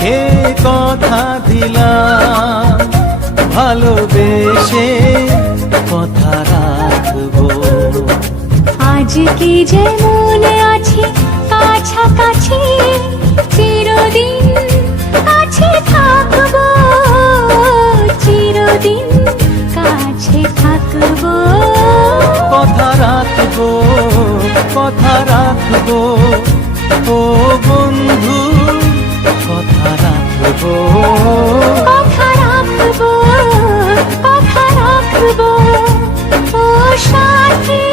তোমাকে কথা দিলাম, ভালোবেসে কথা রাখবো। আজকে যেমন আছি কাছাকাছি, চিরদিন কাছে থাকবো, চিরদিন কাছে থাকবো। কথা রাখবো, কথা রাখবো, ও বন্ধু কথা রাখবো। কথা রাখবো, কথা রাখবো, ও সাথী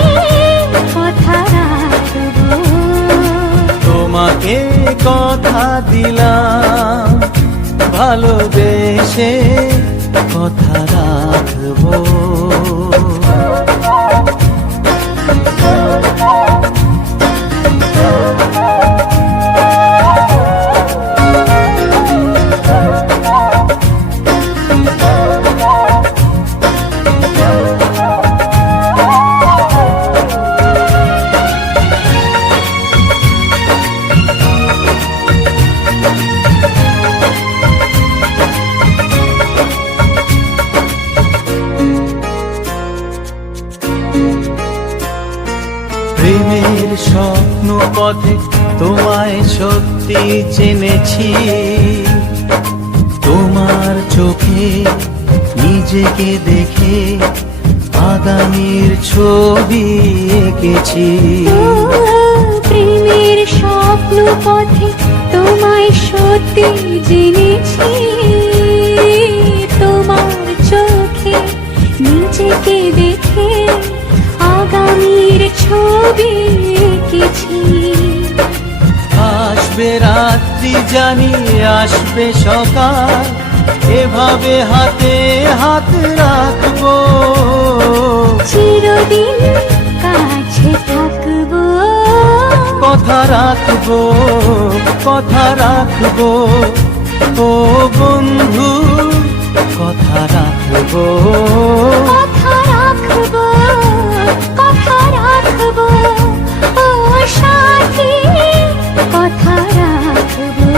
কথা রাখবো। তোমাকে কথা দিলাম, ভালোবেসে কথা রাখবো। প্রেমের স্বপ্ন পথে তোমায় সত্যি চিনেছি, তোমার চোখে নিজেকে দেখে আগামীর ছবি এঁকেছি। প্রেমের স্বপ্ন পথে তোমায় সত্যি জেনেছি, তোমার চোখে নিজেকে দেখে আগামীর ছবি এঁকেছি। আসবে রাত্রি জানি আসবে সকাল, এভাবে হাতে হাত রাখবো, চিরদিন কাছে থাকবো। কথা রাখবো, কথা রাখবো, ও বন্ধু কথা রাখবো। কথা রাখবো, কথা রাখবো, ও সাথী কথা রাখবো।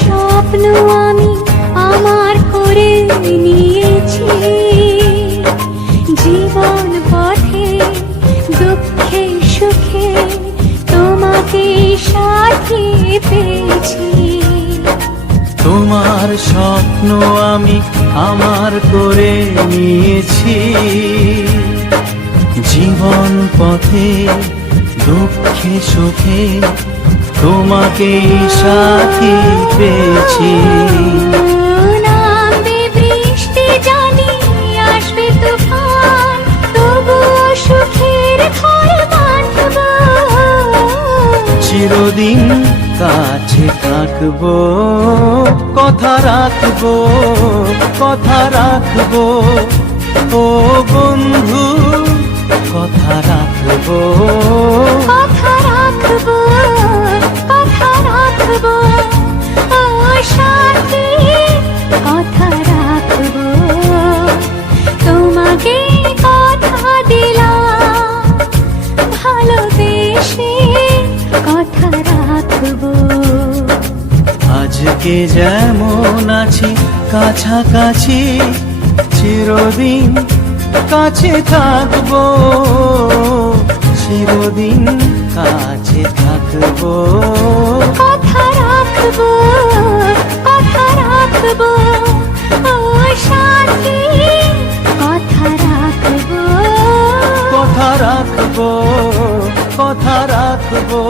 স্বপ্ন আমি আমার করে নিয়েছি, জীবন পথে দুঃখে সুখে তোমাকে সাথী পেয়েছি। তোমার স্বপ্ন আমি আমার করে নিয়েছি, জীবন পথে দুঃখে সুখে তোমাকে সাথী পেয়েছি। নামবে বৃষ্টি জানি আসবে তুফান, তবুও সুখের ঘর বাঁধবো, চিরদিন কাছে থাকবো। কথা রাখবো, কথা রাখবো, ও বন্ধু কথা রাখবো। কথা রাখবো, কথা রাখবো, ও সাথী কথা রাখবো। তোমাকে কথা দিলাম, ভালোবেসে কথা রাখবো। আজকে যেমন আছি কাছাকাছি, চিরদিন কাছে থাকবো, চিরদিন কাছে থাকবো। কথা রাখবো, কথা রাখবো, ও সাথী কথা রাখবো। কথা রাখবো, কথা রাখবো।